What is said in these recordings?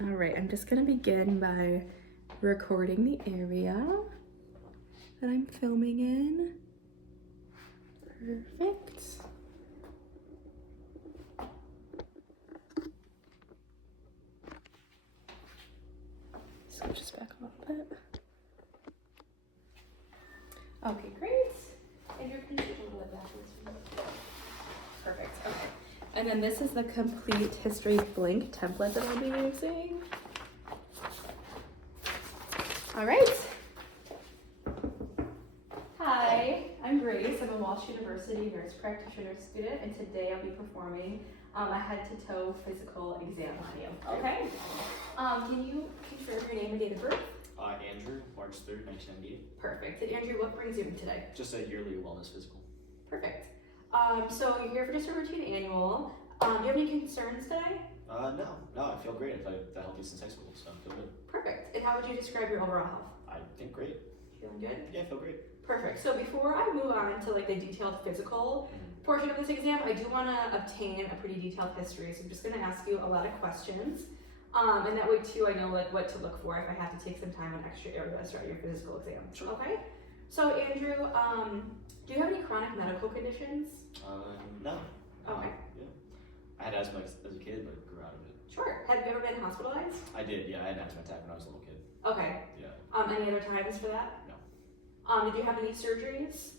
All right, I'm just gonna begin by recording the area that I'm filming in. Perfect. Switch this back a little bit. Okay, great. And you're gonna switch a little bit backwards. Perfect, okay. And then this is the complete history blink template that I'll be using. All right. Hi, I'm Grace. I'm a Walsh University nurse practitioner student, and today I'll be performing a head-to-toe physical exam on you. Okay? Can you confirm your name and date of birth? Andrew, March 3rd, 1998. Perfect. And Andrew, what brings you in today? Just a yearly wellness physical. Perfect. So you're here for just a routine annual. Do you have any concerns today? No, I feel great. I've been healthy since high school, so I feel good. Perfect. And how would you describe your overall health? I think great. Feeling good? Yeah, I feel great. Perfect. So before I move on to like the detailed physical portion of this exam, I do want to obtain a pretty detailed history. So I'm just going to ask you a lot of questions. And that way too, I know like what to look for if I have to take some time on extra areas throughout your physical exam. Sure. Okay. So Andrew, do you have any chronic medical conditions? No. Okay. Yeah. I had asthma as a kid, but grew out of it. Sure. Have you ever been hospitalized? I did, yeah. I had an asthma attack when I was a little kid. Okay. Yeah. Any other times for that? No. Did you have any surgeries?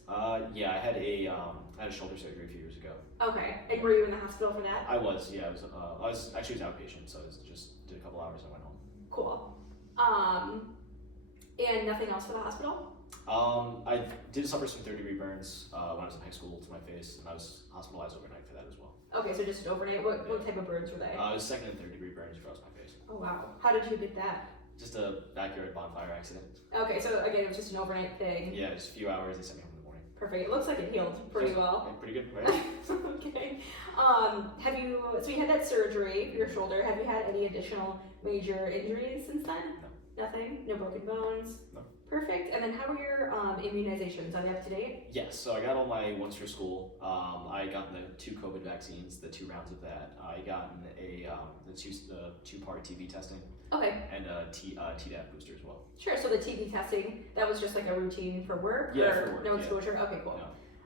Yeah, I had a shoulder surgery a few years ago. Okay. And were you in the hospital for that? I was, yeah. I was actually outpatient, so I just did a couple hours and went home. Cool. And nothing else for the hospital? I did suffer some third-degree burns when I was in high school to my face, and I was hospitalized overnight for that as well. Okay, so just overnight. What type of burns were they? It was second and third-degree burns across my face. Oh wow. How did you get that? Just a backyard bonfire accident. Okay, so again, it was just an overnight thing. Yeah, just a few hours. They sent me home in the morning. Perfect. It looks like it healed pretty well. Yeah, pretty good, right? Okay. So you had that surgery for your shoulder. Have you had any additional major injuries since then? No. Nothing? No broken bones? No. Perfect. And then how are your immunizations? Are they up to date? Yes, so I got all my ones for school. I got the 2 COVID vaccines, the 2 rounds of that. I got the two-part TB testing. Okay. And a Tdap booster as well. Sure. So the TB testing, that was just like a routine for work? Yeah, or for work. No exposure? Yeah. Okay, cool.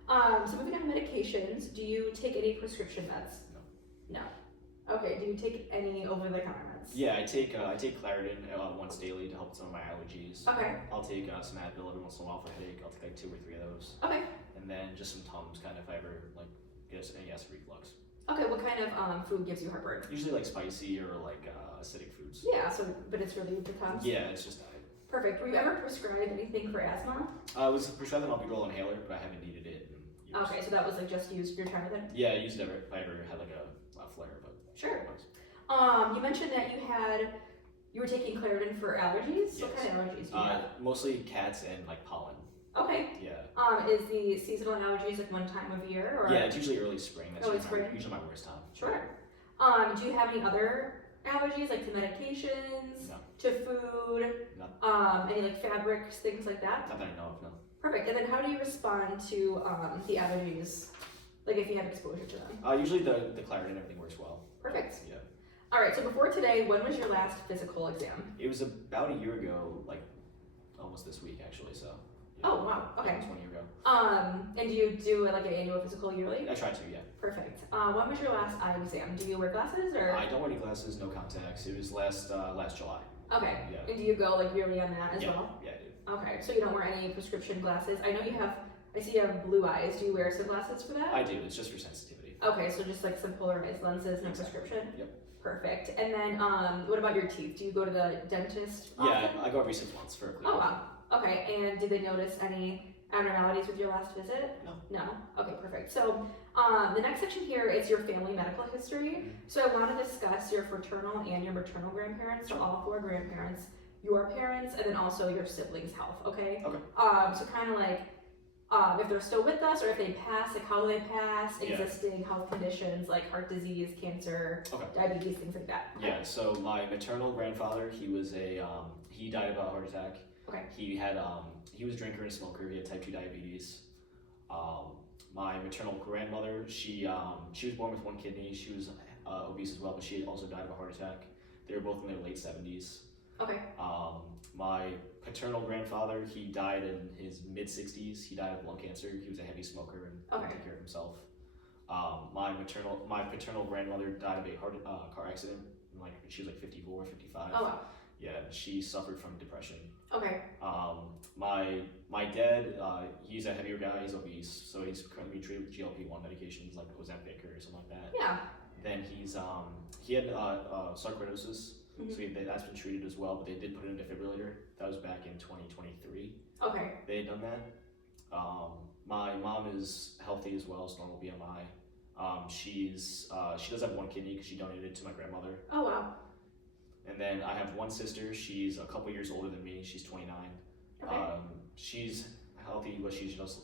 No. So moving on to medications, do you take any prescription meds? No. No. Okay. Do you take any over-the-counter meds? Yeah, I take Claritin once daily to help with some of my allergies. Okay. I'll take some Advil every once in a while for headache. I'll take like 2 or 3 of those. Okay. And then just some Tums, kind of if I ever like get any acid reflux. Okay. What kind of food gives you heartburn? Usually like spicy or like acidic foods. Yeah. So, but it's really the Tums. Yeah, it's just diet. Perfect. Were you ever prescribed anything for asthma? I was prescribed an albuterol inhaler, but I haven't needed it in years. Okay. So that was like just used your time then? Yeah, I used it if I ever had like a flare, but sure. You mentioned that you were taking Claritin for allergies. Yes. What kind of allergies do you have? Mostly cats and like pollen. Okay. Yeah. Is the seasonal allergies like one time of year? Or? Yeah, it's usually early spring. That's usually my worst time. Sure. Do you have any other allergies, like to medications, No. to food, No. any like fabrics, things like that? Not that I know of, no. Perfect. And then how do you respond to the allergies, like if you have exposure to them? Usually the Claritin, everything works well. Perfect. Yeah. All right. So before today, when was your last physical exam? It was about a year ago, like almost this week actually. So. Yeah. Oh wow. Okay. Almost 1 year ago. And do you do like an annual physical yearly? I try to, yeah. Perfect. When was your last eye exam? Do you wear glasses or? I don't wear any glasses, no contacts. It was last July. Okay. Yeah. And do you go like yearly on that as well? Yeah, I do. Okay. So you don't wear any prescription glasses. I know you have. I see you have blue eyes. Do you wear sunglasses for that? I do. It's just for sensitivity. Okay. So just like some polarized lenses, no prescription. Yep. Perfect. And then what about your teeth? Do you go to the dentist often? Yeah, I go every 6 months for a clean. Oh wow. Okay. And did they notice any abnormalities with your last visit? No. No? Okay, perfect. So the next section here is your family medical history. So I want to discuss your fraternal and your maternal grandparents, so all 4 grandparents, your parents, and then also your siblings' health, okay? Okay. So kind of like if they're still with us or if they pass, like how do they pass, existing health conditions like heart disease, cancer, diabetes, things like that. Okay. Yeah, so my maternal grandfather, he was he died of a heart attack. Okay. He was a drinker and a smoker. He had type 2 diabetes. My maternal grandmother, she was born with 1 kidney. She was obese as well, but she also died of a heart attack. They were both in their late 70s. Okay. My paternal grandfather, he died in his mid 60s. He died of lung cancer. He was a heavy smoker and couldn't take care of himself. My paternal grandmother died of a car accident. Like she was like 54, 55. Oh wow. Yeah, she suffered from depression. Okay. My dad, he's a heavier guy. He's obese, so he's currently being treated with GLP-1 medications like Ozempic or something like that. Yeah. Then he had sarcoidosis. Mm-hmm. So that's been treated as well, but they did put in a defibrillator. That was back in 2023. Okay. They had done that. My mom is healthy as well, it's normal BMI. She does have one kidney because she donated it to my grandmother. Oh wow. And then I have one sister. She's a couple years older than me. She's 29. Okay. She's healthy, but she just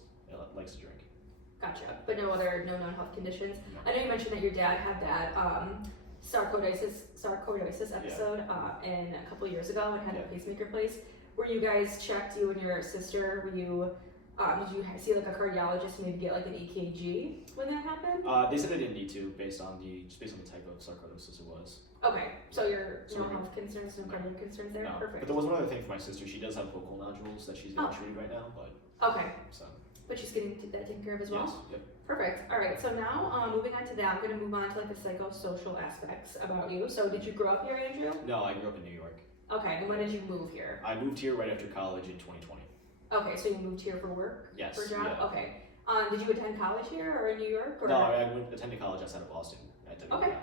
likes to drink. Gotcha. But no known health conditions. No. I know you mentioned that your dad had that sarcoidosis episode in a couple years ago and had a pacemaker placed. Were you guys checked, you and your sister? Were you did you see like a cardiologist, maybe get like an EKG when that happened? They said I didn't need to based on the type of sarcoidosis it was. Okay, so you're So no health concerns, no cardiac concerns there. No. Perfect. But there was one other thing for my sister. She does have vocal nodules that she's getting treated right now, but okay. So. But she's getting that taken care of as well? Yes. Yep. Perfect. All right, so now moving on to that, I'm going to move on to like the psychosocial aspects about you. So did you grow up here, Andrew? No, I grew up in New York. Okay, and when did you move here? I moved here right after college in 2020. Okay, so you moved here for work? Yes. For a job? Yeah. Okay. Did you attend college here or in New York? Or? No, I attended college outside of Boston. Okay.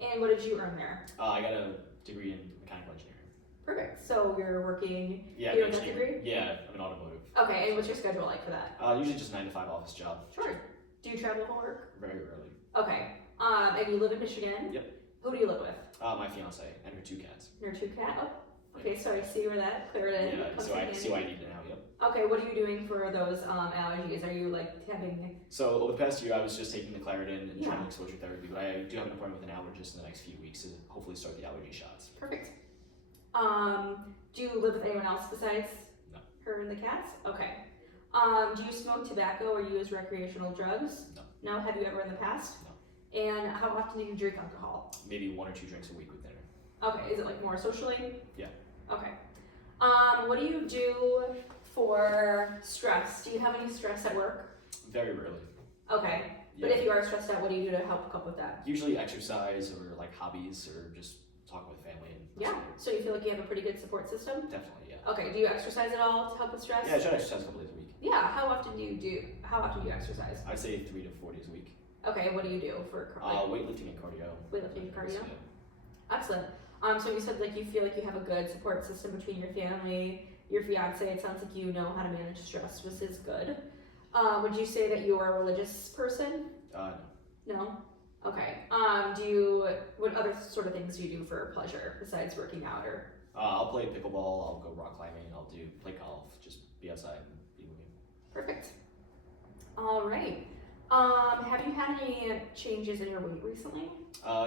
And what did you earn there? I got a degree in mechanical engineering. Perfect. So you're working, Yeah, you have that degree? Yeah, I'm an automotive. Okay, and what's your schedule like for that? Usually just 9 to 5 office job. Sure. Do you travel for work? Very early. Okay. And you live in Michigan? Yep. Who do you live with? My fiance and her 2 cats. Your 2 cat? Oh, okay, so I see where that cleared in. Yeah, so I see why I need it now, yep. Okay, what are you doing for those allergies? Are you like having... So over the past year, I was just taking the Claritin and trying exposure therapy, but I do have an appointment with an allergist in the next few weeks to hopefully start the allergy shots. Perfect. Do you live with anyone else besides No. her and the cats? Okay. Do you smoke tobacco or use recreational drugs? No. No? Have you ever in the past? No. And how often do you drink alcohol? Maybe 1 or 2 drinks a week with dinner. Okay, is it like more socially? Yeah. Okay. What do you do for stress? Do you have any stress at work? Very rarely. Okay. Yeah. But if you are stressed out, what do you do to help cope with that? Usually exercise or like hobbies or just talking with family. Yeah. So you feel like you have a pretty good support system? Definitely, yeah. Okay. Do you exercise at all to help with stress? Yeah, I try to exercise a couple days a week. Yeah. How often do you exercise? I'd say 3 to 4 days a week. Okay. What do you do for Weightlifting and cardio. weightlifting and cardio? Yeah. Excellent. So you said like you feel like you have a good support system between your family, your fiance. It sounds like you know how to manage stress, which is good. Would you say that you're a religious person? No. No? Okay. What other sort of things do you do for pleasure besides working out or? I'll play pickleball, I'll go rock climbing, I'll play golf, just be outside and be moving. Perfect. All right. Have you had any changes in your weight recently?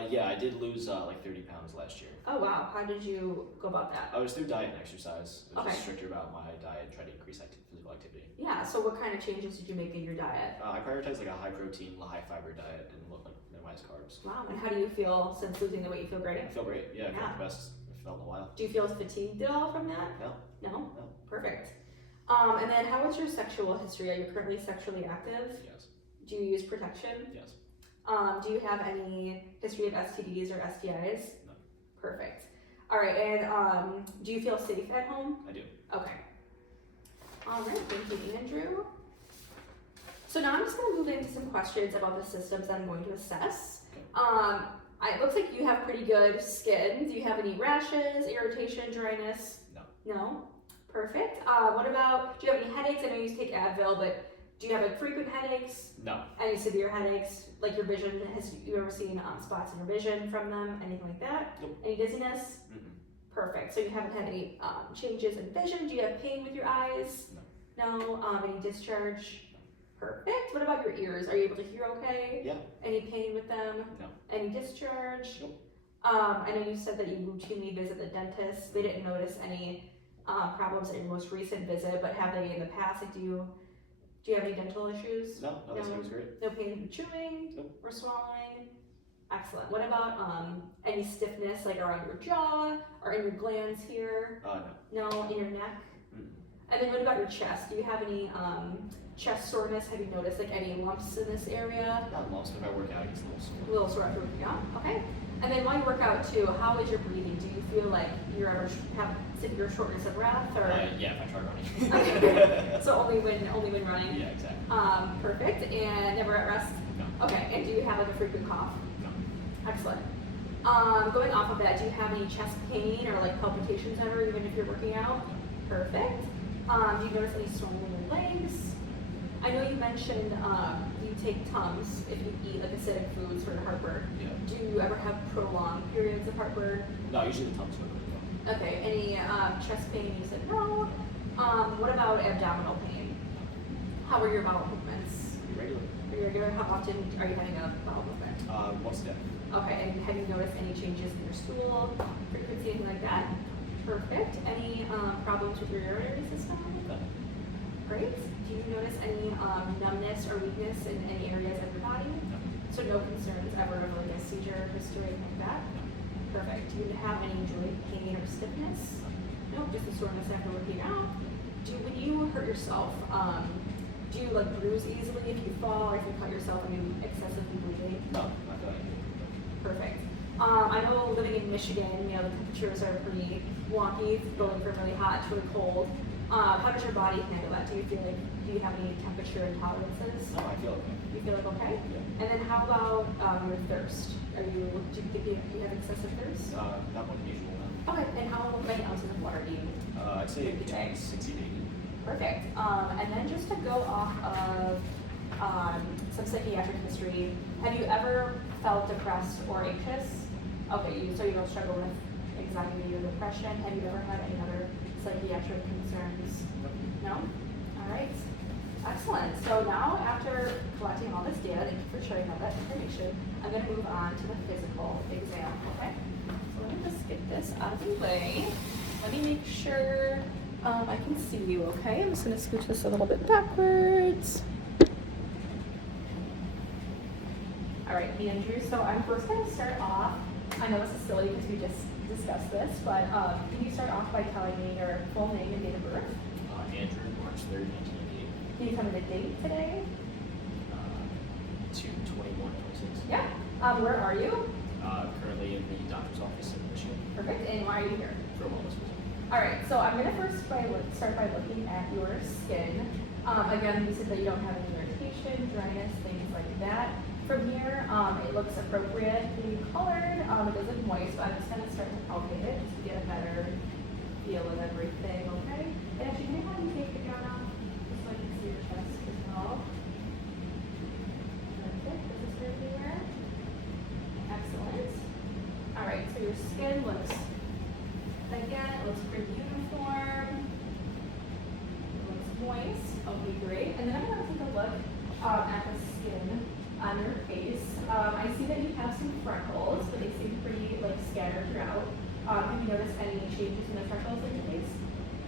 Yeah, I did lose like 30 pounds last year. Oh wow, how did you go about that? I was through diet and exercise. I was Okay. just stricter about my diet, try to increase physical activity. Yeah, so what kind of changes did you make in your diet? I prioritize like a high protein, high fiber diet and minimize carbs. Wow, and how do you feel since losing the weight? You feel great? I feel great. Yeah, I feel the best I've felt in a while. Do you feel fatigued at all from that? No. No? No. Perfect. And then how is your sexual history? Are you currently sexually active? Yes. Do you use protection? Yes. Do you have any history of STDs or STIs? No. Perfect. All right, and do you feel safe at home? I do. Okay. All right, thank you, Andrew. So now I'm just going to move into some questions about the systems that I'm going to assess. Okay. It looks like you have pretty good skin. Do you have any rashes, irritation, dryness? No. No? Perfect. What about, do you have any headaches? I know you take Advil, but do you have like frequent headaches? No. Any severe headaches? Like your vision, you ever seen spots in your vision from them? Anything like that? Nope. Any dizziness? Mm-mm. Perfect. So you haven't had any changes in vision? Do you have pain with your eyes? No. No? Any discharge? Perfect. What about your ears? Are you able to hear okay? Yeah. Any pain with them? No. Any discharge? Nope. I know you said that you routinely visit the dentist. They didn't notice any problems in your most recent visit, but have they in the past? Like, do you have any dental issues? No, that seems great. No pain from chewing Nope. or swallowing? Excellent. What about any stiffness like around your jaw or in your glands here? No. No, in your neck? Mm. And then what about your chest? Do you have any chest soreness? Have you noticed like any lumps in this area? Not lumps, but if I work out, it gets a little sore. A little sore after working out? Okay. And then while you work out too, how is your breathing? Do you feel like you're ever have severe shortness of breath or? Yeah, if I try running. Okay. So only when running? Yeah, exactly. Perfect. And never at rest? No. Okay. And do you have like a frequent cough? No. Excellent. Going off of that, do you have any chest pain or like palpitations ever, even if you're working out? Perfect. Do you notice any swelling in your legs? I know you mentioned you take Tums if you eat like acidic foods for heartburn. Yeah. Do you ever have prolonged periods of heartburn? No, usually the Tums go. Okay. Any chest pain? You said no. What about abdominal pain? How are your bowel movements? Regular. Regular. How often are you having a bowel movement? Once a day. Okay, and have you noticed any changes in your stool, frequency, anything like that? Perfect. Any problems with your urinary system? No. Great. Do you notice any numbness or weakness in any areas of your body? No. So no concerns ever of like a seizure, history, anything like that? Perfect. Do you have any joint pain or stiffness? No, just the soreness after working out. When you hurt yourself, do you like bruise easily if you fall or if you cut yourself? Are you excessively bleeding? No, not that. Perfect. I know living in Michigan, you know, the temperatures are pretty wonky, going from really hot to really cold. How does your body handle that? Do you have any temperature intolerances? No, I feel okay. You feel like okay? Yeah. And then how about your thirst? Do you think you have excessive thirst? Not more than usual now. Okay, and how many ounces of water do you? I'd say Drink a day? between 60 to 80. Perfect. And then just to go off of some psychiatric history, have you ever felt depressed or anxious? Okay, so you don't struggle with anxiety or depression. Have you ever had any other psychiatric concerns? No? All right. Excellent. So now, after collecting all this data, thank you for sharing all that information, I'm going to move on to the physical exam, okay? So let me just get this out of the way. Let me make sure I can see you, okay? I'm just going to scooch this a little bit backwards. All right, Andrew, so I'm first going to start off. I know this is silly because we just discussed this, but can you start off by telling me your full name and date of birth? Andrew, March 3rd, 1988. Can you tell me the date today? 2/21/26. Yeah. Where are you? Currently in the doctor's office in Michigan Perfect. And why are you here? for a wellness visit. All right. So I'm gonna start by looking at your skin. Again, you said that you don't have any irritation, dryness, things like that. From here, it looks appropriately colored. It does look moist, but I'm just gonna start to palpate it just to get a better feel of everything. Okay. And actually, can you have me take the gown off just so I can see your chest as well? Perfect. This is good here. Excellent. All right. So your skin looks. Again, it looks pretty uniform. It looks moist. Okay, great. And then I'm going to take a look at the skin on your face. I see that you have some freckles, but they seem pretty like scattered throughout. Have you noticed any changes in the freckles in your face?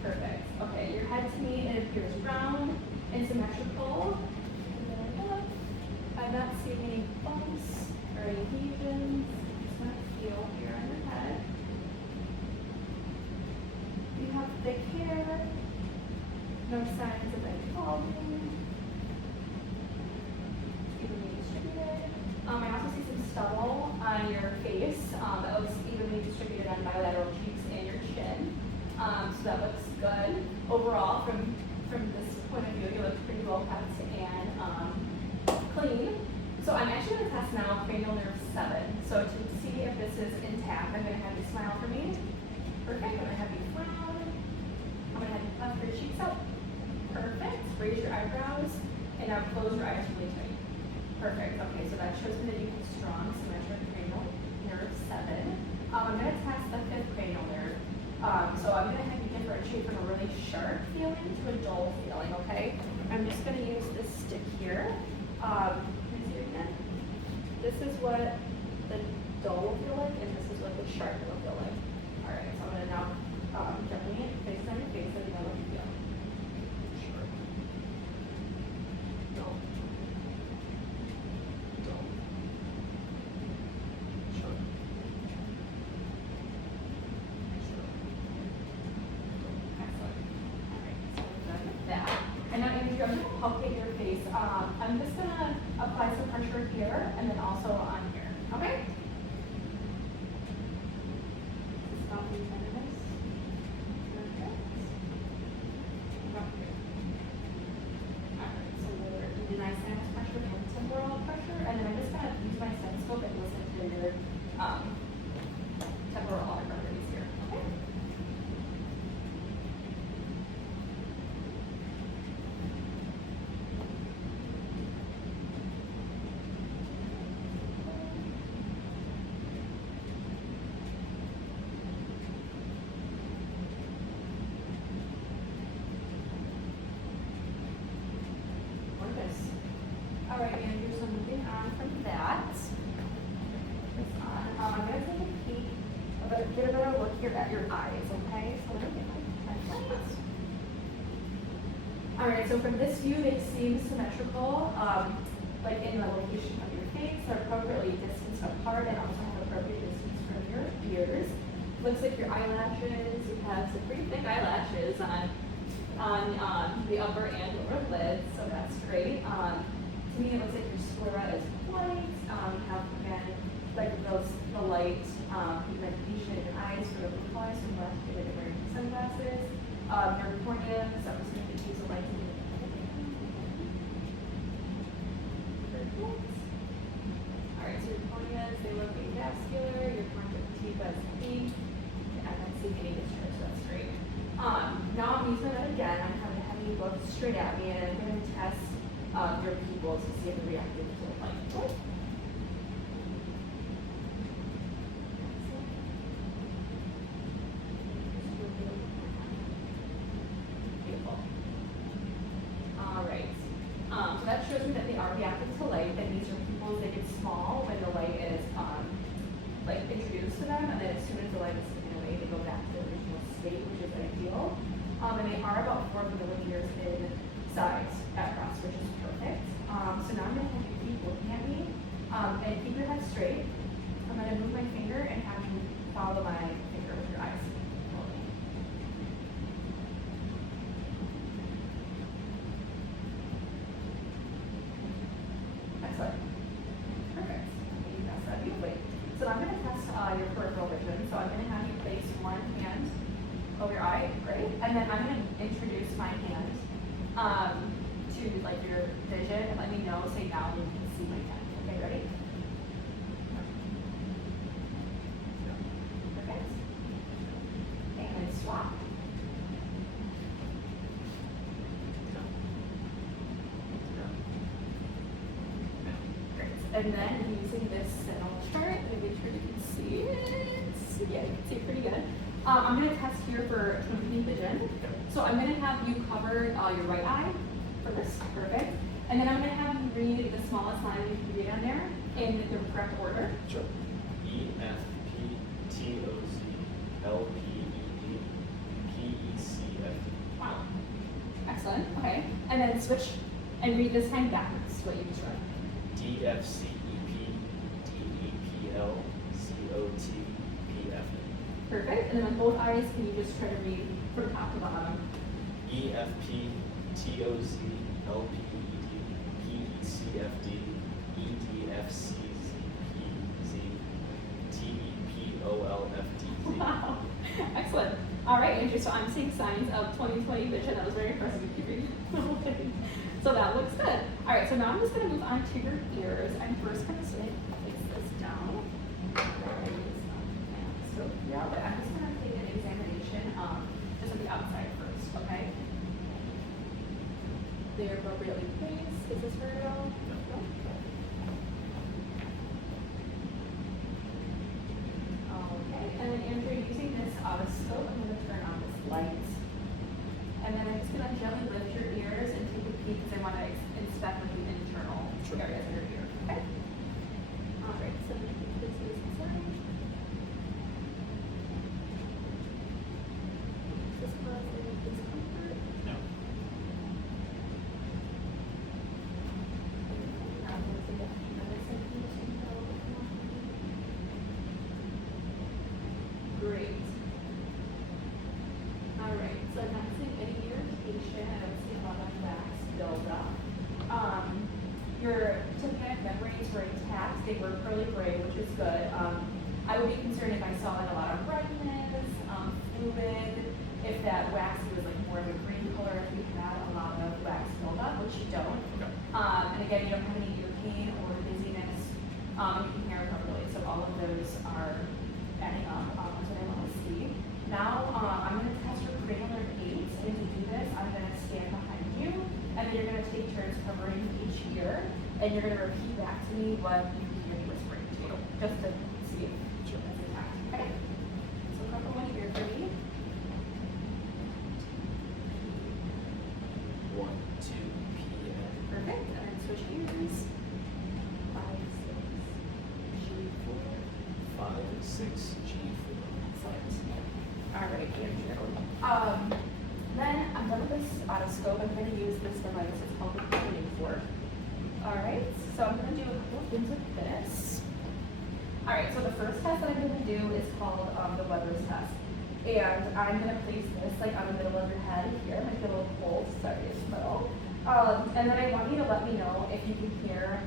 Perfect. Okay, your head to me, it appears round and symmetrical. And then I look. I'm not seeing any bumps or any lesions. Just want to feel here on your head. You have thick hair, no signs of any balding, evenly distributed. I also see some stubble on your face that looks evenly distributed on bilateral cheeks and your chin. So that looks good. Overall, from this point of view, you look pretty well kept and clean. So I'm actually going to test now cranial nerve 7. So to see if this is intact, I'm going to have you smile for me. Perfect. I'm going to have you frown. I'm going to have you puff your cheeks up. Perfect. Raise your eyebrows. And now close your eyes really tight. Perfect. Okay, so that shows me that you have strong symmetric cranial nerve 7. I'm going to test the 5th cranial nerve. So I'm going to have you differentiate from a really sharp feeling to a dull feeling, okay? I'm just going to use this stick here. Can you see it again? This is what the dull will feel like, and this is what the sharp will feel like. All right, so I'm going to now gently place it on your face so you know what you feel. Sure. Dull. Dull. here, and then also on here. Okay? Stop the tenderness. Perfect. Up here. Alright, so we're using nice sinus pressure and temporal pressure, and then I'm just gonna use my stethoscope and listen to your temporal arteries here. Okay? All right, Andrew, so moving on from that. I'm going to take a peek, get a better look here at your eyes, okay? So let me get my glasses. All right, so from this view, they seem symmetrical, like in the location of your face. They're appropriately distanced apart and also have appropriate distance from your ears. Looks like your eyelashes, you have some pretty thick eyelashes on the upper and lower lids, so that's great. To me, it looks like your sclera is white. You have again like the light pigmentation in your eyes for the blue eyes, so you have to get wearing sunglasses. Your corneas, I'm just going to use a light to get perfect. All right, so your corneas, they look avascular. Your conjunctiva is pink. I'm not seeing any discharge, so that's great. Now I'm using that again. I'm having a heavy look straight at me, and I'm going to test your pupils to see if they're reactive to the light. Beautiful. All right. So that shows me that they are reactive to light. That means your pupils, they get small when the light is like introduced to them, and then as soon as the light is taken away, they go back to the original state, which is ideal. And they are about 4 millimeters in size across, which is perfect. So now I'm going to have you keep looking at me and keep your head straight. I'm going to move my finger and have you follow my finger with your eyes. Excellent. Perfect. You got that beautifully. So I'm going to test your peripheral vision. So I'm going to have you place one hand over your eye, great. And then I'm going to introduce my hand to like your vision and let me know, say now when you can see my hand. Okay, ready? Perfect. And swap. Great. And then using this cell chart, let me make sure you can see it. Yeah, you can see it pretty good. I'm going to test here for competing vision. So I'm going to have you cover your right eye for this, perfect. And then I'm going to have you read the smallest line you can read on there in the correct order. Sure. E F P T O Z L P E D P E C F D. Wow. Excellent. Okay. And then switch and read this time backwards, what you just read. D F C E P D E P L C O T P F D. Perfect. And then on both eyes, can you just try to read from top to bottom? E F P T O Z L P E D P E C F D E D F C Z P Z T E P O L F D Z. Wow. Excellent. All right, Andrew. So I'm seeing signs of 20/20 vision. That was very impressive. Keeping. So that looks good. All right. So now I'm just going to move on to your ears. I'm first going to place this down. So yeah, but I'm just going to take an examination just on the outside first. Okay. They're appropriately placed. Is this very well? No. Okay, and then Andrew, using this scope, I'm going to turn on this light. And then I'm just going to gently lift your ears and take a peek because I want to inspect the internal areas of your ear. Okay? All right, so I'm going to keep this inside. Is this causing discomfort? No. Great. All right, so I'm not seeing any irritation. I don't see a lot of wax buildup. Your which is good. I would be concerned if I saw like a lot of redness, fluid, if that wax was like more of a green color, if you had a lot of wax buildup, which you don't. Okay. And again, you don't have any ear pain or dizziness. You can hear recoverability, so all of those are adding up. That's what I want to see. Now, I'm going to test your cranial aids, and to do this, I'm going to stand behind you, and then you're going to take turns covering each ear, and you're going to repeat back to me what you hear me whispering to you, just to see if that's intact. Okay? So cover one ear for me. 1, 2, p.m. Perfect. And then switch ears. 5, 6, G4. 5, 6, G4. Excellent. All right, Andrew. Then I'm done with this otoscope. I'm going to use this device. It's called the tuning fork. All right, so I'm going to do a couple of things with this. All right, so the first test that I'm going to do is called the Weber's test. And I'm going to place this like on the middle of your head here, like a little pulse, sorry, it's middle. And then I want you to let me know if you can hear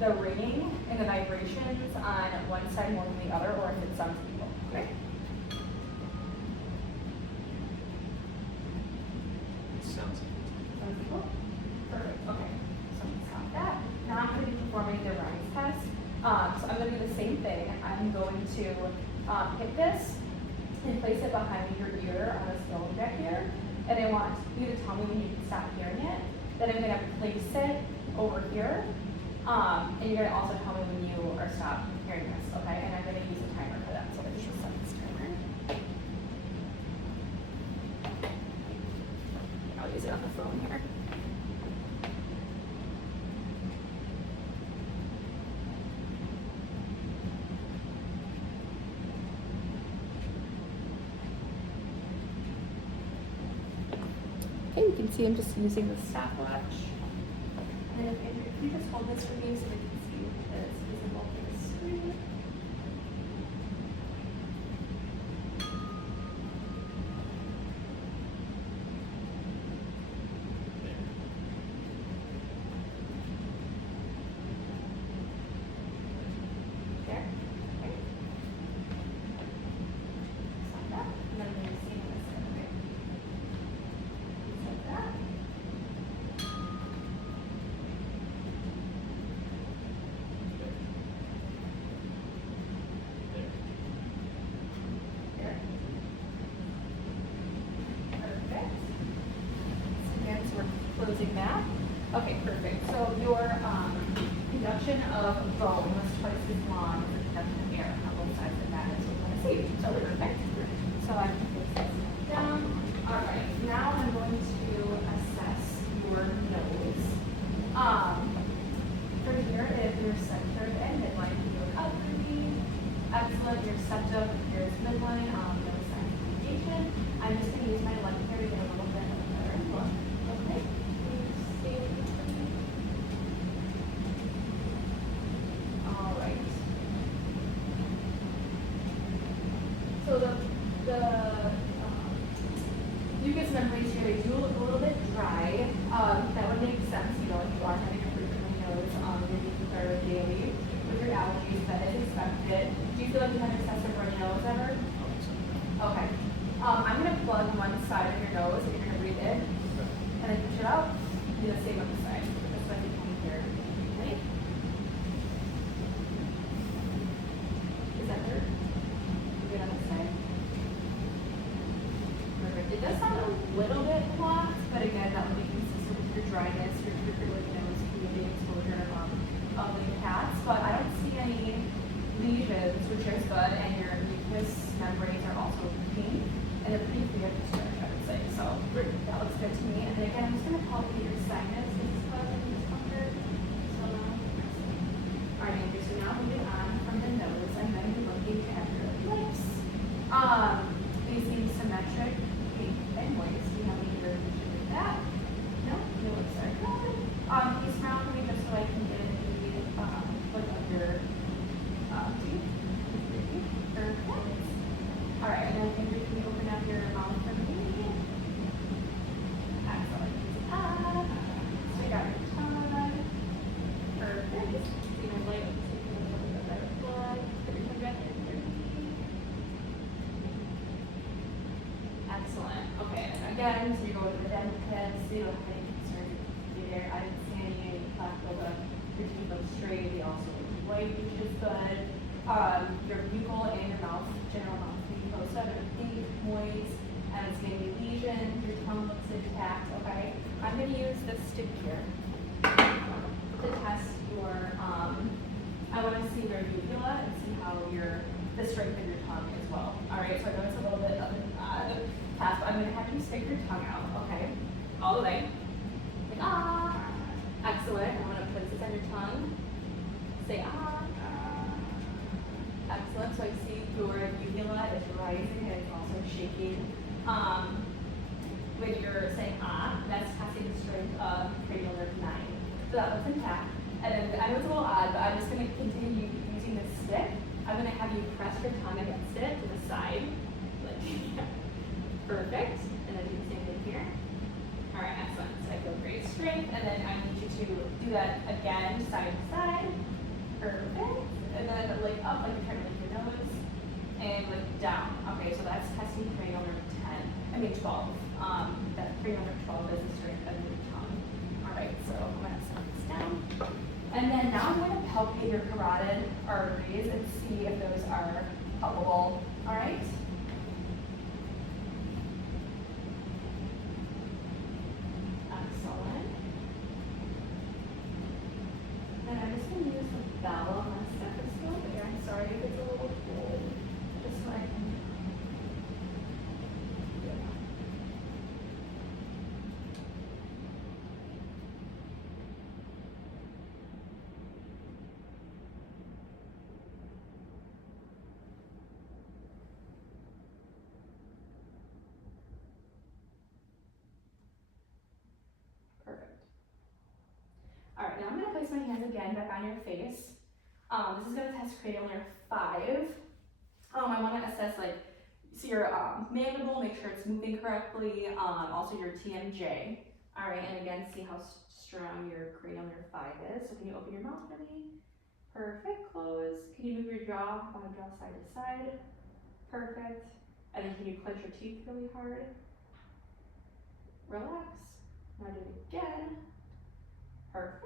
the ringing and the vibrations on one side more than the other, or if it sounds equal. Okay. Sounds Sounds equal? Perfect. Okay. So I'm gonna stop that. Now I'm going to be performing the Ryan's test. So I'm going to do the same thing. I'm going to hit this and place it behind your ear on this bone back here. And I want you to tell me when you can stop hearing it. Then I'm going to place it over here. And you're going to also tell me when you are stopped hearing this, okay? And I'm going to use a timer for that. So let's just set this timer. I'll use it on the phone here. Okay, you can see I'm just using the stopwatch. And then if you just hold this for me so we can see that it's visible for the screen. There. Okay. Stop that. And then we're seeing this over like that. There. Perfect. So again, so we're closing that. Okay, perfect. So your conduction of bone was twice as long as the conduction of air on both sides of that. That's what we want to see. So perfect. So I'm going to place this down. All right. Now I'm going to assess your nose. For here, if your center and midline can look up for me. Excellent. Your septum, here's midline, no signs of deviation. I'm just going to use my left here to get a little bit of a better look. Okay. Please stay with me. All right. So the mucous membranes here, they do look a little bit dry. That would make sense, you know, if you are having a frequent nose, you're being clear daily with your allergies, that is expected. Do you feel like you have excessive runny nose ever? Okay. I'm going to plug one side of your nose and you're going to breathe in and then push it out. Do the same on the side. This way you can hear. Ready? Is that hurt? You good on this side? Perfect. It does sound a little bit blocked, but again, that would be consistent with your dryness, your frequent nose, breathing exposure of the cats. But I don't see any lesions, which is good, and your mucous membranes are also pink, and they're pretty clear to stretch, I would say. So that looks good to me. And then again, I'm just going to palpate your sinus. This is causing discomfort. So now, all right, Andrew. So now moving on from the nose, I'm going to be looking at your lips. They seem symmetric, pink, and moist. Do you have any irritation with that? No, your lips are good. Can you smile for me just so I can get the look of your teeth? Excellent. Okay, and again, so you're going to the dentist, so you don't have any concerns with you there. I didn't see any plaque buildup. Your teeth look straight. They also look white, which is good. Your buccal and your mouth, general mouth mucosa, they're pink, moist, and it's getting a lesion. Your tongue looks intact. Okay, I'm going to use this stick here to test your. I want to see your uvula and see how the strength of your tongue as well. All right, so I know it's a little bit of an odd test, but I'm going to have you stick your tongue out. Okay, all the way. Like ah. Excellent. I'm going to put this on your tongue. Say ah. Excellent. So I see your uvula is rising and it's also shaking. When you're saying ah, that's testing the strength of cranial nerve 9. So that looks intact. And then I know it's a little odd, but I'm just going to continue using this stick. I'm going to have you press your tongue against it to the side. Like, perfect. And then do the same thing here. All right, excellent. So I feel great strength. And then I need you to do that again, side to side. Perfect. And then like up, like you're trying to lift your nose. And like down. Okay, so that's testing cranial nerve 12. That cranial nerve 12 is the strength of your tongue. All right, so I'm going to set this down. And then now I'm going to palpate your carotid arteries and see if those are palpable. All right? Excellent. And I'm just going to use the bell on my stethoscope here. I'm sorry if it's a little cold. Just so I can. Perfect. All right, now I'm going to place my hands again back on your face. This is going to test cranial nerve 5. I want to assess so your mandible, make sure it's moving correctly. Also your TMJ. All right, and again, see how strong your cranial nerve 5 is. So can you open your mouth for me? Perfect. Close. Can you move your jaw? Jaw side to side. Perfect. And then can you clench your teeth really hard? Relax. Now do it again. Perfect.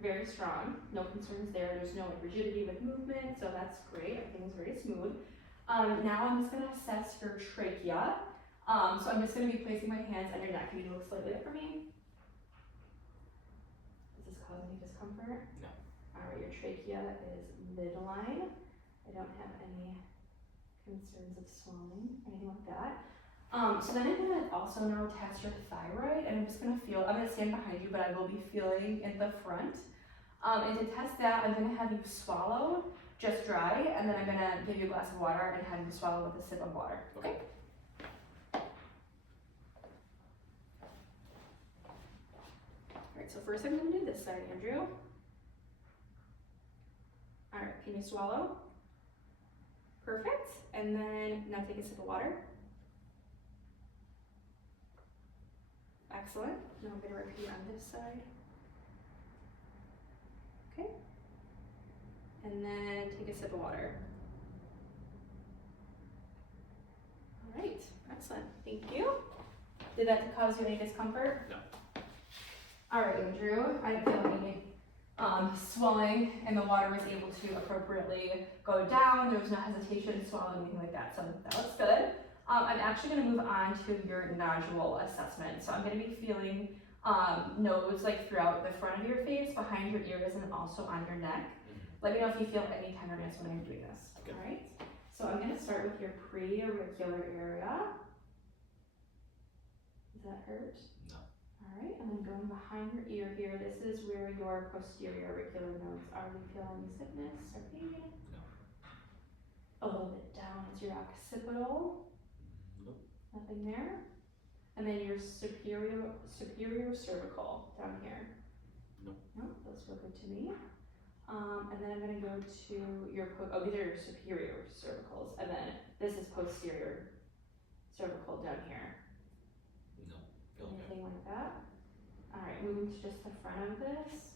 Very strong. No concerns there. There's no rigidity with movement, so that's great. Everything's very smooth. Now I'm just going to assess your trachea. So I'm just going to be placing my hands on your neck. Can you look slightly up for me? Does this cause any discomfort? No. All right, your trachea is midline. I don't have any concerns of swelling or anything like that. So then I'm going to also now test your thyroid, and I'm just going to feel, I'm going to stand behind you, but I will be feeling in the front. And to test that, I'm going to have you swallow, just dry, and then I'm going to give you a glass of water and have you swallow with a sip of water. Okay? Alright, so first I'm going to do this side, Andrew. Alright, can you swallow? Perfect. And then now take a sip of water. Excellent. Now I'm going to repeat on this side. Okay. And then take a sip of water. All right. Excellent. Thank you. Did that cause you any discomfort? No. All right, Andrew. I didn't feel any swelling, and the water was able to appropriately go down. There was no hesitation, swallowing, anything like that. So that looks good. I'm actually going to move on to your nodule assessment. So I'm going to be feeling nodes throughout the front of your face, behind your ears, and also on your neck. Let me know if you feel any tenderness when I'm doing this. Okay. All right. So I'm going to start with your preauricular area. Does that hurt? No. All right. And then going behind your ear here, this is where your posterior auricular nodes are. You feel any sickness or pain? No. A little bit down is your occipital. Nope. Nothing there. And then your superior cervical down here. Nope. Nope, those feel good to me. And then I'm going to go to your, these are your superior cervicals. And then this is posterior cervical down here. No. Feel okay. Anything like that? All right, moving to just the front of this.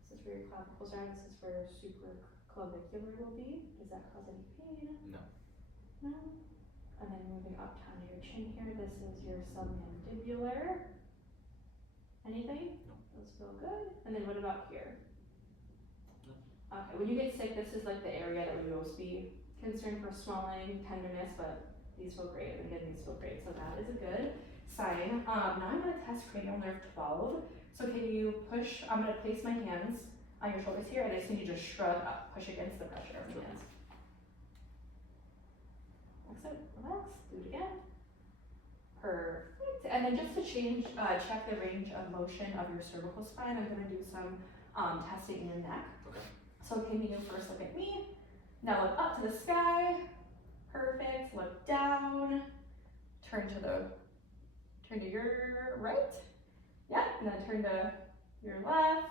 This is where your clavicles are. This is where your supraclavicular will be. Does that cause any pain? No. No. And then moving up down to your your chin here. This is your submandibular. Anything? No. Those feel good. And then what about here? Okay, when you get sick, this is like the area that would most be concerned for swelling, tenderness, but these feel great, and again, these feel great, so that is a good sign. Now I'm gonna test cranial nerve 12. So can you push, I'm gonna place my hands on your shoulders here, and I just need you to shrug up, push against the pressure of the hands. Exit, relax, do it again. Perfect, and then just to change, check the range of motion of your cervical spine, I'm gonna do some testing in your neck. Okay. So can you first look at me? Now look up to the sky. Perfect. Look down. Turn to your right. Yeah, and then turn to your left.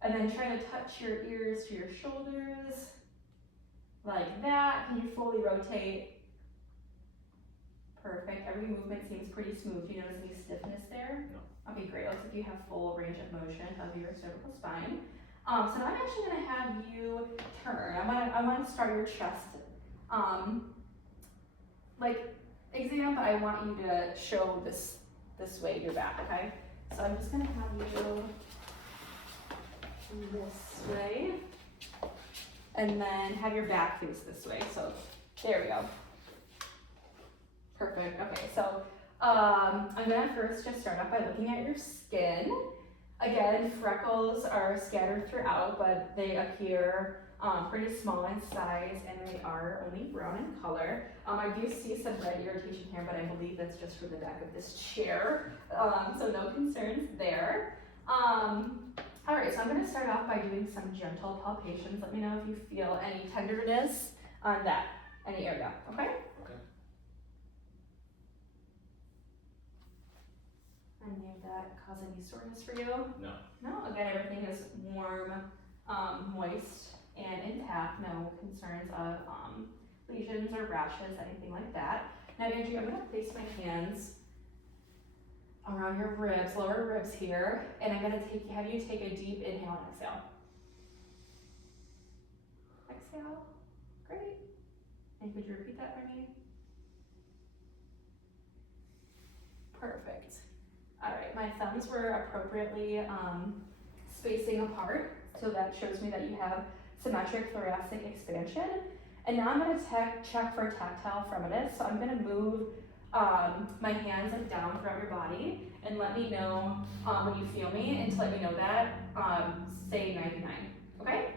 And then try to touch your ears to your shoulders. Like that. Can you fully rotate? Perfect. Every movement seems pretty smooth. Do you notice any stiffness there? No. Okay, great. Looks like you have full range of motion of your cervical spine. So now I'm actually gonna have you turn. I want to start your chest, like exam, but I want you to show this way your back, okay? So I'm just gonna have you this way, and then have your back face this way. So there we go. Perfect. Okay, so I'm gonna first just start off by looking at your skin. Again, freckles are scattered throughout, but they appear pretty small in size, and they are only brown in color. I do see some red irritation here, but I believe that's just from the back of this chair, so no concerns there. All right, so I'm going to start off by doing some gentle palpations. Let me know if you feel any tenderness on any area, okay? Any of that cause any soreness for you? No. No, again, everything is warm, moist, and intact. No concerns of lesions or rashes, anything like that. Now, Andrew, I'm gonna place my hands around your ribs, lower ribs here, and I'm gonna have you take a deep inhale and exhale. Exhale, great. And could you repeat that for me? Perfect. All right, my thumbs were appropriately spacing apart, so that shows me that you have symmetric thoracic expansion. And now I'm gonna check for tactile fremitus. So I'm gonna move my hands like down throughout your body, and let me know when you feel me, and to let me know that, say 99, okay?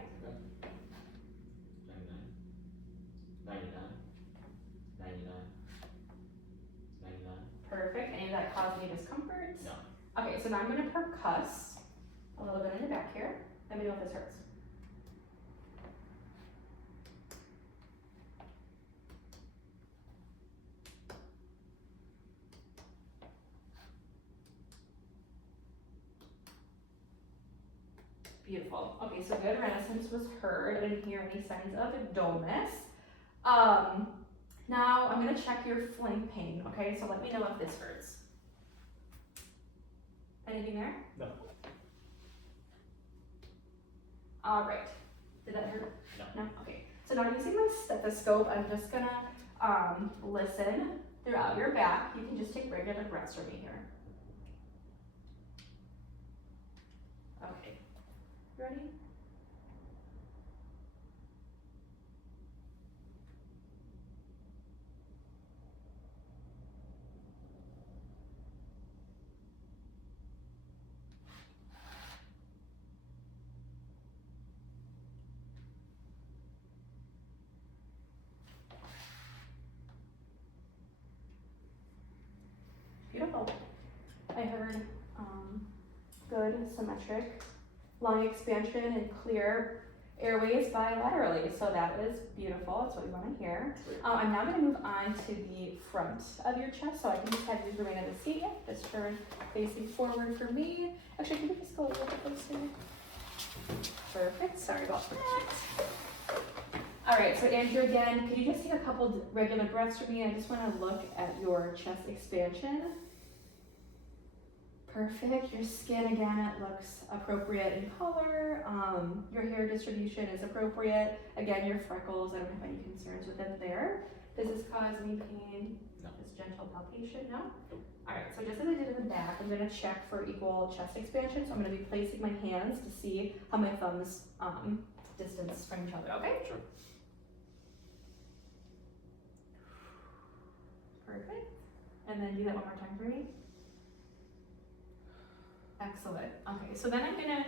99. Perfect. Any of that cause any discomfort? No. Okay, so now I'm gonna percuss a little bit in your back here. Let me know if this hurts. Beautiful. Okay, so good renaissance was heard. I didn't hear any signs of dullness. Now I'm gonna check your flank pain, okay? So let me know if this hurts. Anything there? No. All right. Did that hurt? No. No? Okay. So now using my stethoscope, I'm just gonna listen throughout your back. You can just take regular breaths from me here. Okay. Ready? Beautiful. I heard good symmetric lung expansion and clear airways bilaterally, so that is beautiful. That's what we want to hear. I'm now going to move on to the front of your chest, so I can just have you remain in the seat. Yep, just turn facing forward for me. Actually, can you just go a little bit closer? Perfect. Sorry about that. All right, so Andrew, again, could you just take a couple regular breaths for me? I just want to look at your chest expansion. Perfect. Your skin, again, it looks appropriate in color. Your hair distribution is appropriate. Again, your freckles, I don't have any concerns with them there. Does this cause any pain? No. Just gentle palpation. location? No? Alright, so just as I did in the back, I'm gonna check for equal chest expansion. So I'm gonna be placing my hands to see how my thumbs distance from each other, okay? Sure. Perfect. And then do that one more time for me. Excellent. Okay, so then I'm gonna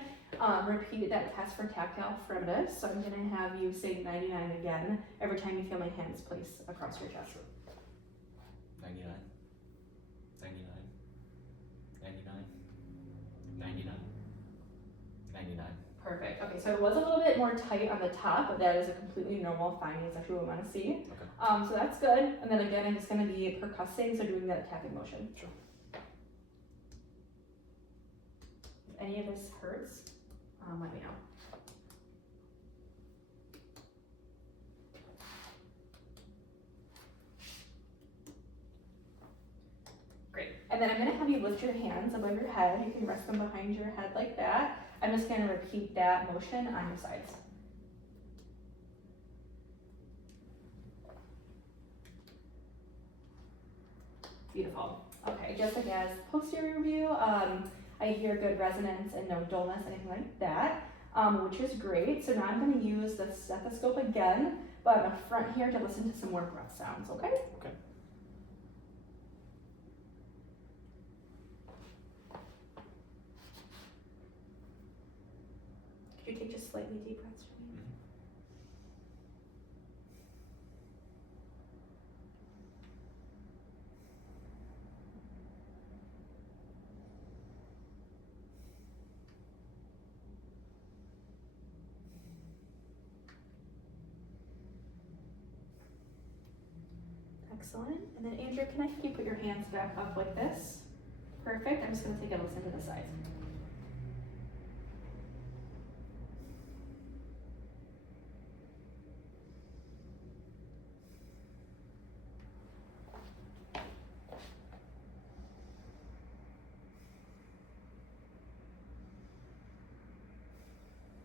repeat that test for tactile firmness. So I'm gonna have you say 99 again every time you feel my hands place across your chest. 99. 99. 99. 99. 99. Perfect. Okay, so it was a little bit more tight on the top, but that is a completely normal finding. It's actually what we want to see. Okay. So that's good. And then again, I'm just going to be percussing, so doing that tapping motion. Sure. If any of this hurts, let me know. Great. And then I'm going to have you lift your hands above your head. You can rest them behind your head like that. I'm just going to repeat that motion on your sides. Beautiful. Okay, just like as posterior view, I hear good resonance and no dullness, anything like that, which is great. So now I'm going to use the stethoscope again, but I'm up front here to listen to some more breath sounds, okay? Okay. Could you take just slightly deep breaths for me? Excellent. And then Andrew, can I have you put your hands back up like this? Perfect. I'm just going to take a listen to the sides.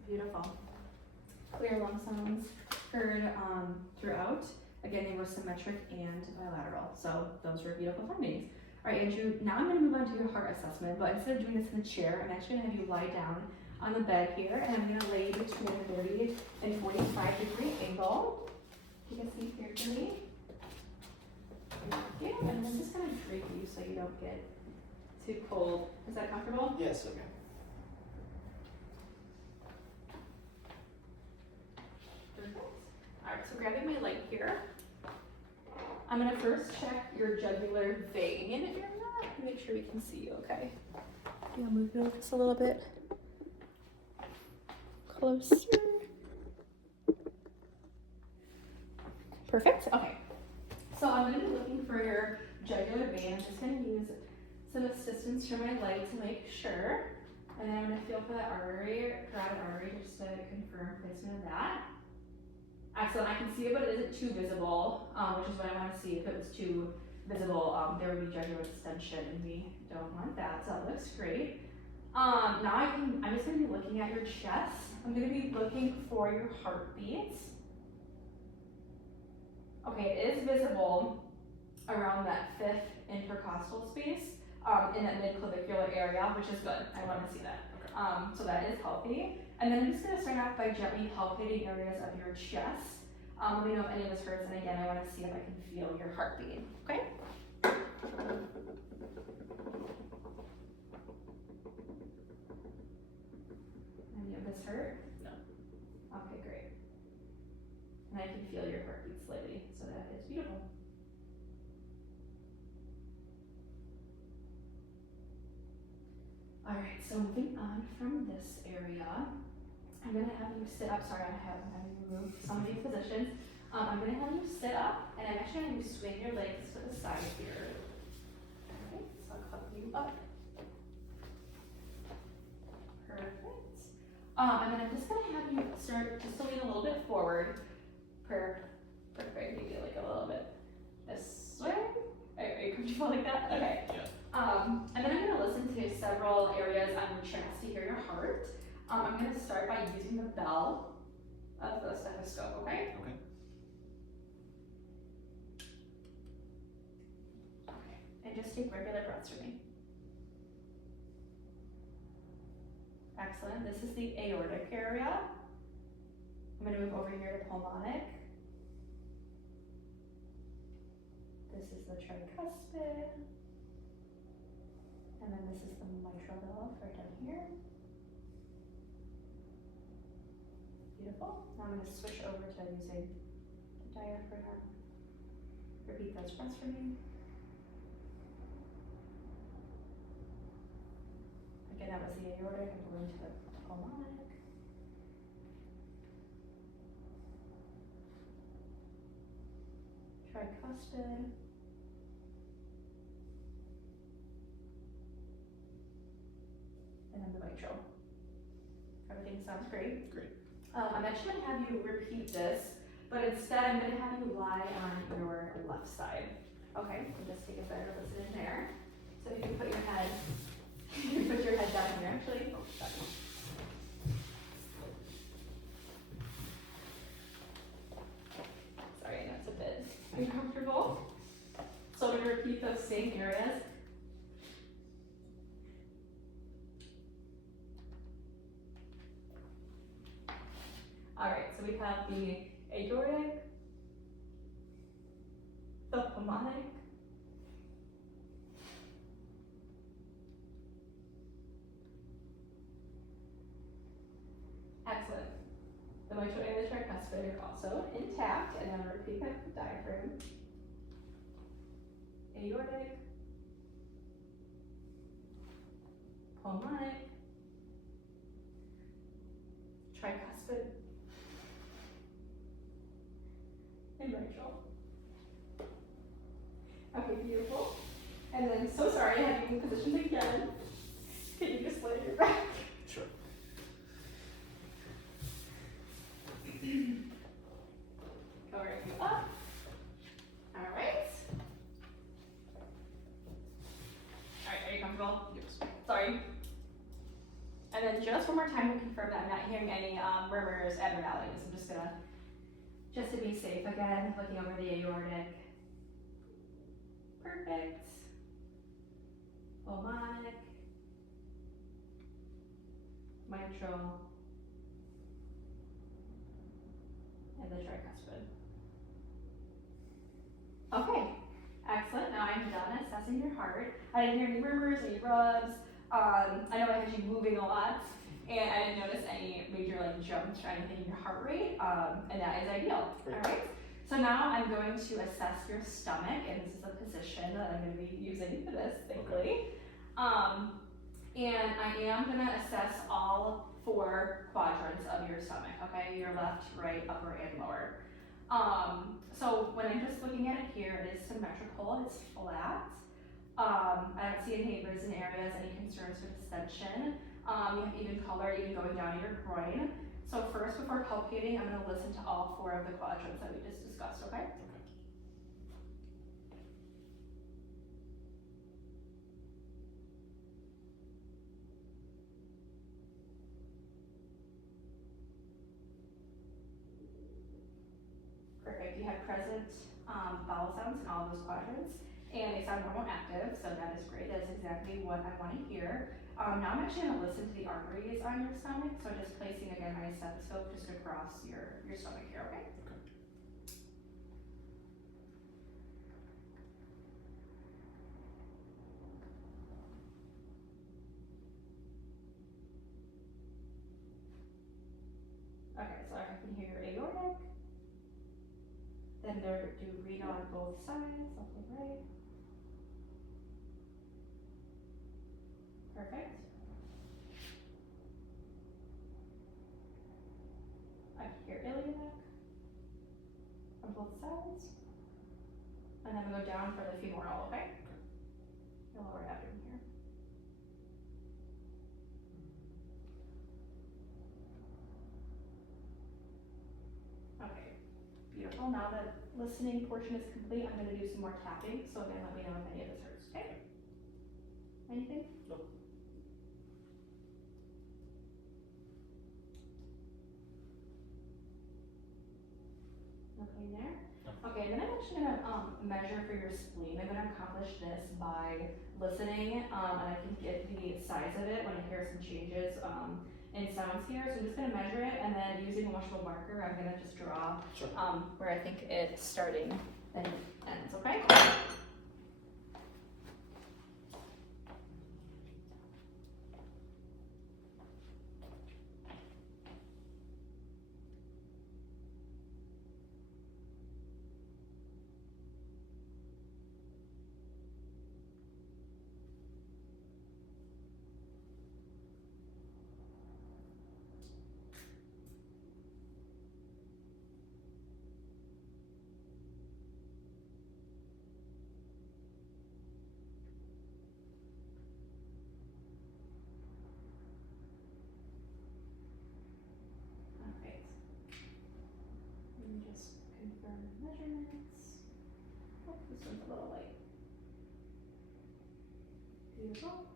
Beautiful. Clear lung sounds heard throughout. Again, they were symmetric and bilateral, so those were beautiful findings. All right, Andrew, now I'm going to move on to your heart assessment, but instead of doing this in the chair, I'm actually going to have you lie down on the bed here, and I'm going to lay between a 30 and 45-degree angle. Take a seat here for me. Thank you. And I'm just going to drape you so you don't get too cold. Is that comfortable? Yes, okay. Perfect. All right, so grabbing my light here, I'm gonna first check your jugular vein area, make sure we can see you, okay? Yeah, move it over just a little bit closer. Perfect, okay. So I'm gonna be looking for your jugular vein. I'm just gonna use some assistance from my light to make sure. And then I'm gonna feel for that artery, carotid artery, just to confirm placement of that. Excellent, I can see it, but it isn't too visible, which is what I want to see. If it was too visible, there would be jugular distension, and we don't want that, so that looks great. Now I'm just going to be looking at your chest. I'm going to be looking for your heartbeats. Okay, it is visible around that fifth intercostal space, in that mid-clavicular area, which is good. I want to see that. Okay. So that is healthy. And then I'm just going to start off by gently palpating areas of your chest. Let me know if any of this hurts, and again, I want to see if I can feel your heartbeat, okay? Any of this hurt? No. Okay, great. And I can feel your heartbeat slightly, so that is beautiful. All right, so moving on from this area, I'm gonna have you sit up. Sorry, I'm having you move some of these positions. I'm gonna have you sit up, and I'm actually gonna have you swing your legs to the side here. Okay, so I'll help you up. Perfect. And then I'm just gonna have you start just to lean a little bit forward. Perfect. Maybe like a little bit this way. Are you comfortable like that? Okay. Yeah. And then I'm going to listen to several areas on your chest to hear your heart. I'm going to start by using the bell of the stethoscope, okay? Okay. Okay. just take regular breaths for me. Excellent. This is the aortic area. I'm going to move over here to pulmonic. This is the tricuspid. And then this is the mitral valve right down here. Beautiful. Now I'm going to switch over to using the diaphragm. Repeat those breaths for me. Again, that was the aortic. I'm going to the pulmonic. Tricuspid. And then the mitral. Everything sounds great. Great. I'm actually going to have you repeat this, but instead I'm going to have you lie on your left side. Okay, so just take a better listen in there. So if you can put your head, you can put your head down here actually. Oh, sorry. Sorry, I know it's a bit uncomfortable. So I'm going to repeat those same areas. Alright, so we have the aortic, the pulmonic, excellent. The mitral and the tricuspid are also intact, and then repeat back the diaphragm. Aortic, pulmonic, tricuspid, and mitral. Okay, beautiful. And then, so sorry, I had you in positions again. Can you just lay your back? Sure. Covering you up. Alright. Alright, are you comfortable? Yes. Sorry. And then just one more time to confirm that I'm not hearing any murmurs, abnormalities. I'm just gonna, just to be safe again, looking over the aortic. Perfect. Pulmonic. Mitral. And the tricuspid. Okay, excellent. Now I'm done assessing your heart. I didn't hear any murmurs, any rubs. I know I had you moving a lot, and I didn't notice any major like jumps or anything in your heart rate, and that is ideal. Great. All right. So now I'm going to assess your stomach, and this is the position that I'm going to be using for this, thankfully. And I am going to assess all 4 quadrants of your stomach. Okay, your left, right, upper, and lower. So when I'm just looking at it here, it is symmetrical. It's flat. I don't see any risen areas, any concerns with distension. You have even color, even going down your groin. So first, before palpating, I'm going to listen to all 4 of the quadrants that we just discussed, okay? Perfect. You have present vowel sounds in all of those quadrants, and they sound normal active, so that is great. That is exactly what I want to hear. Now I'm actually going to listen to the arteries on your stomach, so just placing again my stethoscope just across your stomach here, okay? Okay, so I can hear your aortic. Then there do read on both sides, left and right. Perfect. I can hear iliac on both sides. And then we go down for the femoral, okay? The lower abdomen here. Okay, beautiful. Now the listening portion is complete, I'm going to do some more tapping. So again, let me know if any of this hurts, okay? Anything? Nope. Nothing there? No. Okay, and then I'm going to actually gonna measure for your spleen. I'm gonna accomplish this by listening, and I can get the size of it when I hear some changes in sounds here. So I'm just gonna measure it, and then using a washable marker, I'm gonna just draw Sure. where I think it's starting and ends. Okay. Alright. Let me just confirm measurements. Oh, this one's a little light. Beautiful.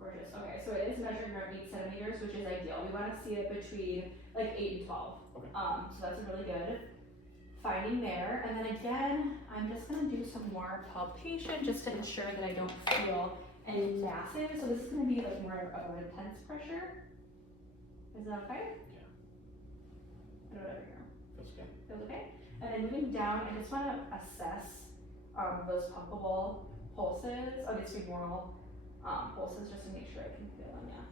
Gorgeous. Okay, so it is measuring around 8 centimeters, which is ideal. We want to see it between like 8 and 12. Okay. So that's really good. Finding there, and then again, I'm just gonna do some more palpation just to ensure that I don't feel any massive. So this is gonna be like more of an intense pressure. Is that okay? Yeah. What about over here? That's okay. Feels okay? And then moving down, I just wanna assess those palpable pulses, these femoral pulses, just to make sure I can feel them, yeah.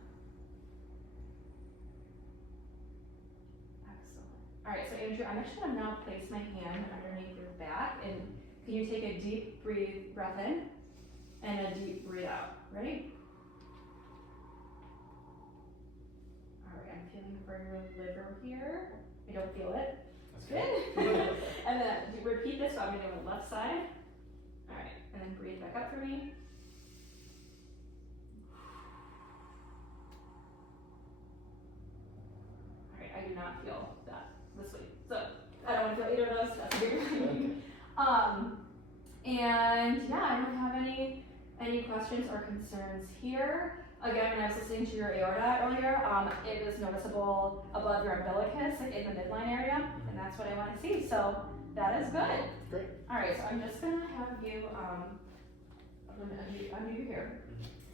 Excellent. Alright, so Andrew, I'm actually gonna now place my hand underneath your back, and can you take a deep breath in and a deep breathe out? Ready? Alright, I'm feeling for your liver here. I don't feel it. That's Good. And then repeat this, so I'm gonna go on the left side. Alright, and then breathe back up for me. Alright, I do not feel that this week. So I don't want to feel either of those, that's good. And yeah, I don't have any questions or concerns here. Again, when I was listening to your aorta earlier, it was noticeable above your umbilicus, like in the midline area, and that's what I want to see. So that is good. Great. All right, so I'm just gonna have you, I'm gonna undo your hair.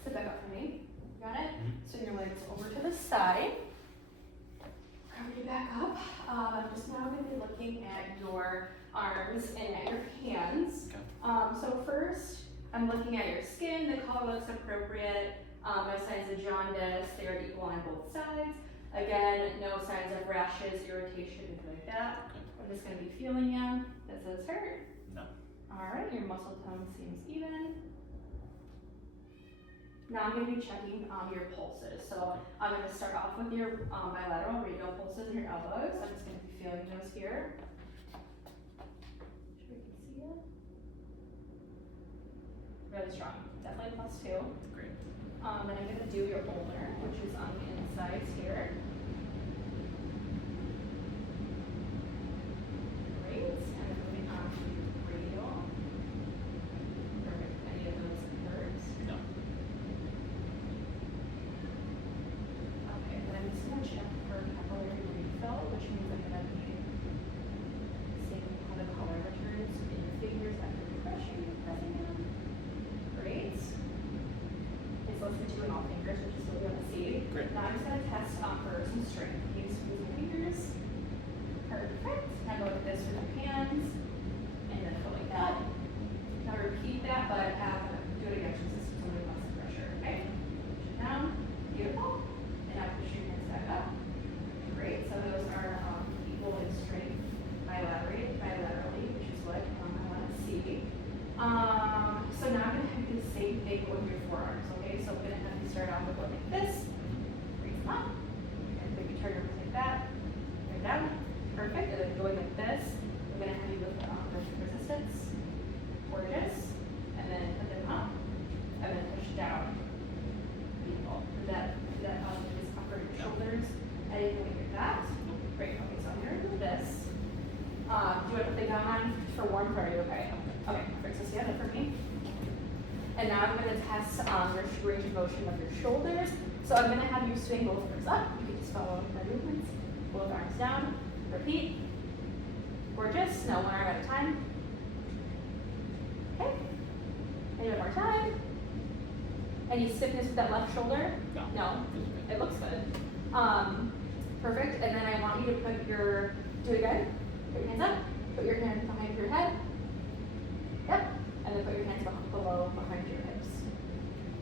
Sit back up for me. Got it? Swing your legs over to the side. Cover you back up. I'm just now gonna be looking at your arms and at your hands. Okay. So first, I'm looking at your skin. The color looks appropriate. No signs of jaundice. They are equal on both sides. Again, no signs of rashes, irritation, anything like that. Okay. I'm just gonna be feeling you. Does this hurt? No. Alright, your muscle tone seems even. Now I'm going to be checking your pulses. So I'm going to start off with your bilateral radial pulses in your elbows. I'm just going to be feeling those here. Sure you can see it. Really strong. Definitely +2. Great. Then I'm going to do your ulnar, which is on the insides here. Great. And then moving on to radial. Perfect. Any of those hurt? No. Okay, then I'm just gonna check for capillary refill, which means I'm gonna be seeing how the color returns in your fingers after pressing them. Great. It's less than 2 in all fingers, which is what we want to see. Great. Now I'm just gonna test for some strength. Can you squeeze my fingers? Perfect. Now go like this with your hands, and then go like that. Now repeat that, but do it again just so we less pressure. Okay. Push it down. Beautiful. And now push your hands back up. Great. So those are equal in strength bilaterally, which is what I want to see. So now I'm going to have you do the same thing with your forearms. Okay. So I'm going to have you start off with going like this. Raise them up. And then you turn your like that. Right down. Perfect. And then going like this. I'm going to have you lift resistance. Gorgeous. And then put them up. And then push down. Beautiful. Does that help with discomfort in your shoulders? Anything like that? Great. Okay, so I'm gonna do this. Do you want to put the gown on for warmth, or are you okay? Okay, perfect. So stand up for me. And now I'm going to test your range of motion of your shoulders. So I'm going to have you swing both arms up. You can Just follow my movements. Both arms down. Repeat. Gorgeous. Now one arm at a time. Okay. And one more time. Any stiffness with that left shoulder? No. No. It looks good. Perfect. And then I want you to put your, do it again. Put your hands up. Put your hands behind your head. Yep. And then put your hands below behind your hips.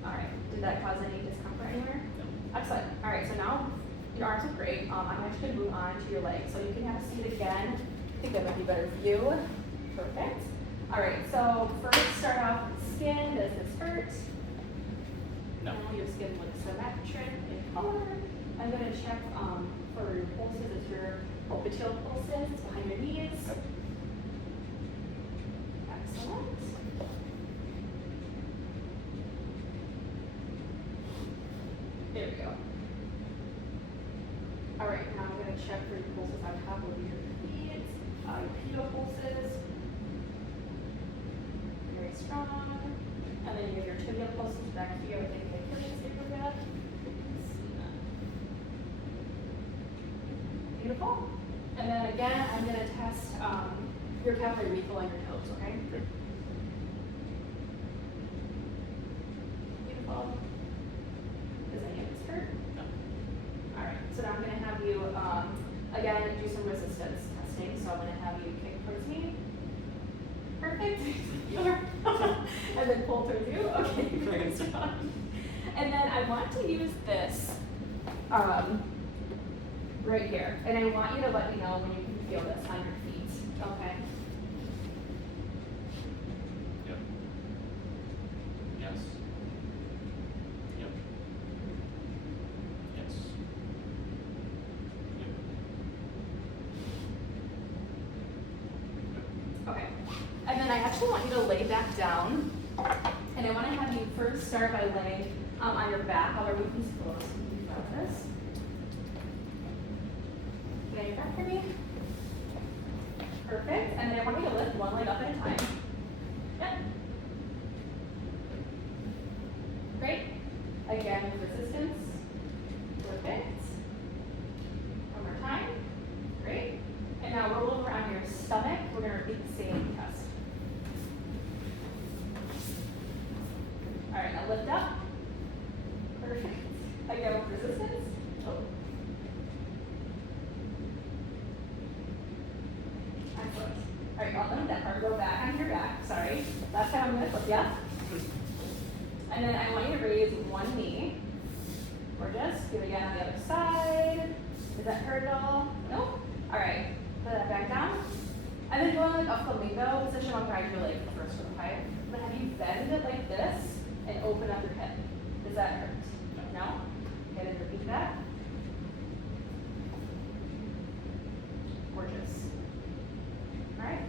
All right. Did that cause any discomfort anywhere? No. Excellent. All right. So now your arms are great. I'm actually going to move on to your legs. So you can have a seat again. I think that might be better for you. Perfect. All right. So first start off with skin. Does this hurt? No. Your skin looks symmetric in color. I'm going to check for your pulses. It's your popliteal pulses behind your knees. Yep. Excellent. There we go. All right, now I'm going to check for your pulses on top of your feet, your pedal pulses. Very strong. And then you have your tibial pulses back here. I think they pretty super good. Beautiful. And then again, I'm going to test your capillary refill on your toes, okay? Okay. Beautiful. Does any of this hurt? No. All right, so now I'm going to have you, again, do some resistance testing. So I'm going to have you kick towards me. Perfect. And then pull towards you. Okay, very strong. And then I want to use this right here. And I want you to let me know when you can feel this on your feet. Okay. Yep. Yes. Yep. Yes. Yep. Okay. And then I actually want you to lay back down. And I want to have you first start by laying on your back. However, we can close this. Lay your back for me. Perfect. And then I want you to lift one leg up at a time. Yep. Great. Again with resistance. Perfect. One more time. Great. And now roll over on your stomach. We're going to repeat the same test. All right, now lift up. Perfect. Again with resistance. Oh. Excellent. All right, well, let that part go back on your back. Sorry. Last time I'm going to flip you. And then I want you to raise one knee. Gorgeous. Do it again on the other side. Does that hurt at all? Nope. All right. Put that back down. And then go in like a flamingo position. I'll guide your leg first, okay? But have you bend it like this and open up your hip? Does that hurt? No? Okay, then repeat that. Gorgeous. All right.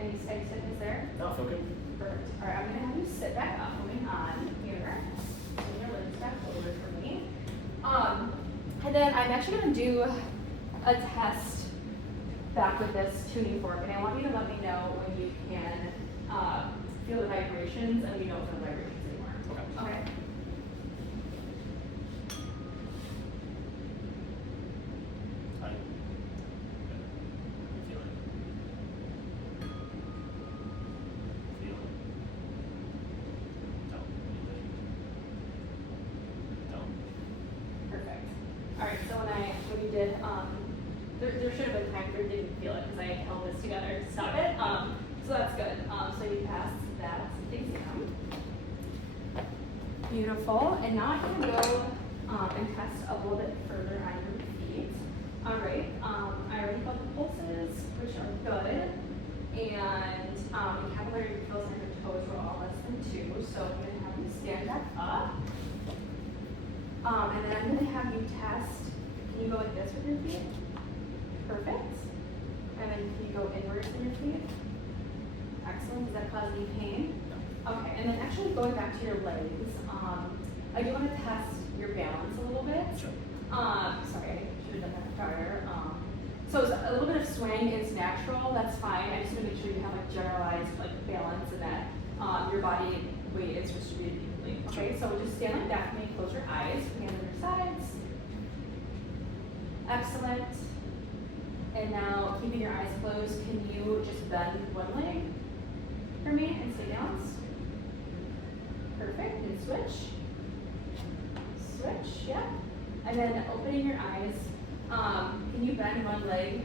Any stiffness there? No, feel good. Perfect. All right, I'm going to have you sit back up, moving on here. Bring your legs back over for me. And then I'm actually going to do a test back with this tuning fork, and I want you to let me know when you can feel the vibrations and you don't feel the vibrations anymore. Okay. Okay. I feel it. Feel it. Don't. Don't. Perfect. All right, so when you did, there should have been times where you didn't feel it because I held this together to stop it. So that's good. So you passed that exam. Beautiful. And now I can go and test a little bit further on your feet. All right. I already felt the pulses, which are good. And the capillary refills on your toes were all less than 2. So I'm going to have you stand back up. And then I'm going to have you test. Can you go like this with your feet? Perfect. And then can you go inwards in your feet? Excellent. Does that cause any pain? No. Okay. And then actually going back to your legs, I do want to test your balance a little bit. Sure. Sorry, I should have done that prior. So a little bit of swing is natural. That's fine. I just want to make sure you have like generalized like balance and that your body weight is distributed equally. Okay. So just stand like that for me. Close your eyes. Hands on your sides. Excellent. And now, keeping your eyes closed, can you just bend one leg for me and stay balanced? Perfect. And switch. Switch, yeah. And then opening your eyes, can you bend one leg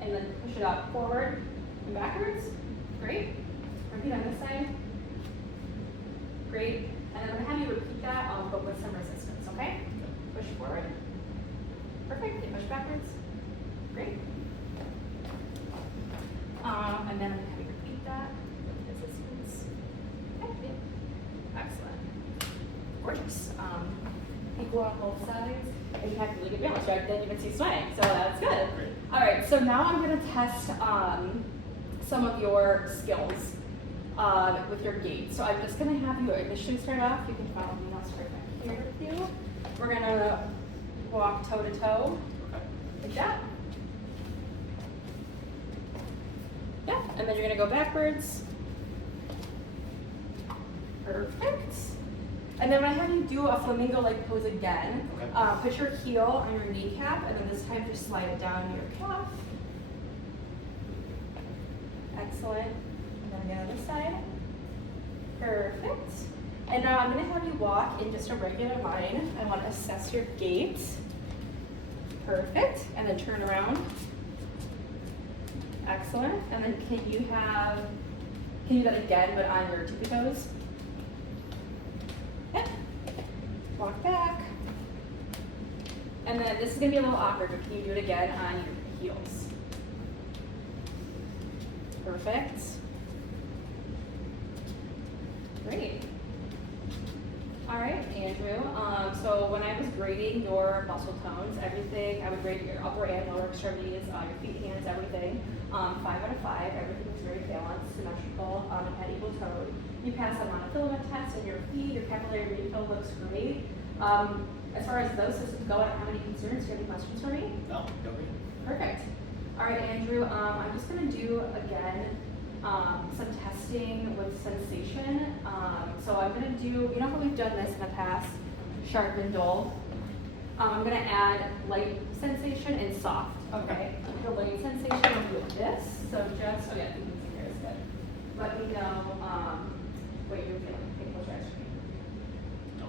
and then push it up, forward and backwards? Great. Repeat on this side. Great. And then I'm gonna have you repeat that, but with some resistance, okay? Push forward. Perfect. And push backwards. Great. And then I'm gonna have you repeat that with resistance. Okay. Excellent. Gorgeous. Equal on both sides. And you have really good balance, right? Then you can see sweating, so that's good. Great. All right, so now I'm gonna test some of your skills with your gait. So I'm just gonna have you initially start off. You can follow me. I'll start back here with you. We're gonna walk toe to toe, Okay. like that. Yeah, and then you're gonna go backwards. Perfect. And then when I have you do a flamingo-like pose again, Okay. put your heel on your kneecap, and then this time just slide it down your calf. Excellent. And then again on this side. Perfect. And now I'm gonna have you walk in just a regular line. I want to assess your gait. Perfect. And then turn around. Excellent. And then can you do that again, but on your tippy toes? Yep. Walk back. And then this is gonna be a little awkward, but can you do it again on your heels? Perfect. Great. All right, Andrew. So when I was grading your muscle tones, everything, I would grade your upper and lower extremities, your feet, hands, everything. 5 out of 5. Everything was very balanced, symmetrical, and had equal tone. You passed a monofilament test in your feet. Your capillary refill looks great. As far as those systems go, I don't have any concerns. Do you have any questions for me? No, go ahead. Perfect. All right, Andrew. I'm just gonna do again some testing with sensation. So I'm gonna do. You know how we've done this in the past? Sharp and dull. I'm gonna add light sensation and soft. Okay. The light sensation will do this. So just oh yeah, you can see here is good. Let me know what you're feeling. Okay, close your eyes for me. No.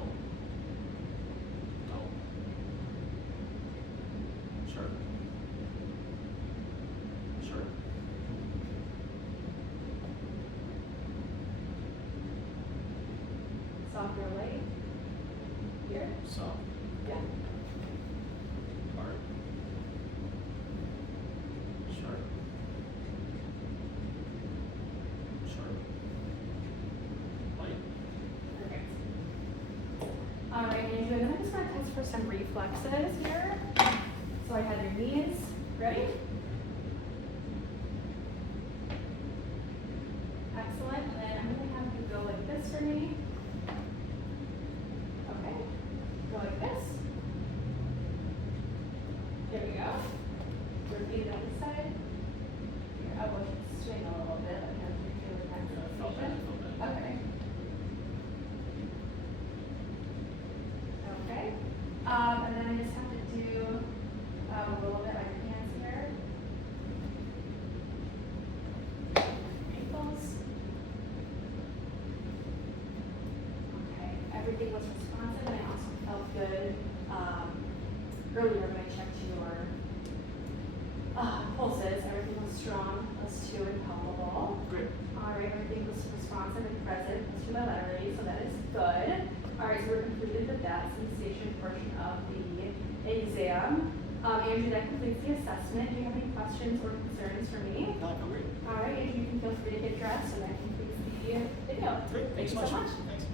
No. Sure. Sure. Soft or light? Here? Soft. Yeah. Hard. Sharp. Sharp. Light. Perfect. All right, Andrew, then I'm just gonna test for some reflexes here. So I have your knees. Ready? Excellent. And then I'm gonna have you go like this for me. Okay. Go like this. There we go. Repeat it on this side. Your elbow should swing a little bit. Let me have you feel the kind of Felt that, sensation. felt that. Okay. Okay. And then I just have to do a little bit on your hands here. Ankles. Okay. Everything was responsive, and I also felt good earlier when I checked your pulses. Everything was strong, +2 and palpable. Great. All right, everything was responsive and present, +2 bilaterally, so that is good. All right, so we're completed with that sensation portion of the exam. Andrew, that completes the assessment. Do you have any questions or concerns for me? No, no, great. All right, Andrew, you can feel free to get dressed, and that completes the video. Great. Thank Thanks you so so much. much. Thanks.